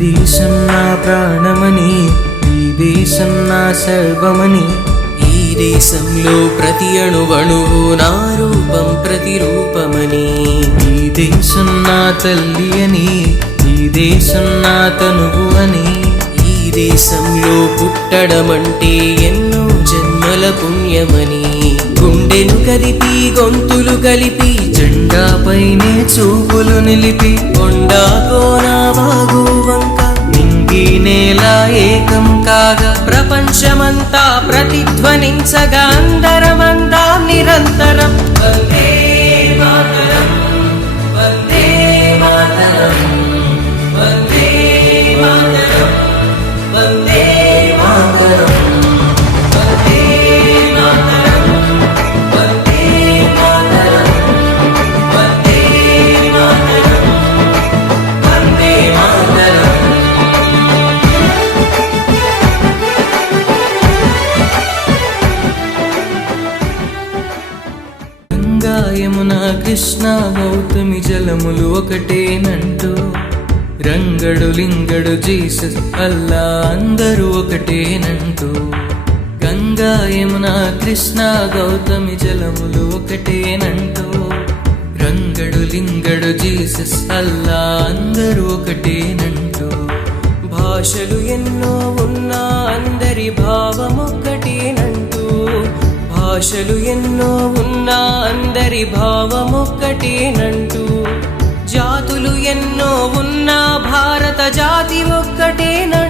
దేశం నా ప్రాణమని, ఈ దేశం నా సర్వమని, ఈ దేశంలో ప్రతి అణువణువు నా రూపం ప్రతిరూపమని, ఈ దేశం నా తల్లి అని, ఈ దేశం నా తనువు అని, ఈ దేశంలో పుట్టడమంటే ఎన్నో జన్మల పుణ్యమని, గుండెను కదిపి గొంతులు కలిపి జెండాపైనే చూపులు నిలిపి, కొండా కోన వాగు వంక నింగి నేల ఏకం కాగా, ప్రపంచమంతా ప్రతిధ్వనించగా అందరమందా నిరంతరం వందే మాతరం, వందే మాతరం, వందే మాతరం, వందే మాతరం, వందే మాతరం, వందే మాతరం, వందే మాతరం, వందే మాతరం. గంగా యమున కృష్ణ గౌతమి జలములు ఒకటేనంటూ, రంగడు లింగడు జీసస్ అల్లా అందరూ ఒకటేనంటూ, గంగా యమున కృష్ణ గౌతమి జలములు ఒకటేనంటూ, రంగడు లింగడు జీసస్ అల్లా అందరూ ఒకటేనంటూ, భాషలు ఎన్నో ఉన్నా అందరి భావమొక్కటేనంటూ, భాషలు ఎన్నో ఉన్నా అందరి భావమొక్కటేనంటూ, జాతులు ఎన్నో ఉన్నా భారత జాతి ఒక్కటేనంటూ,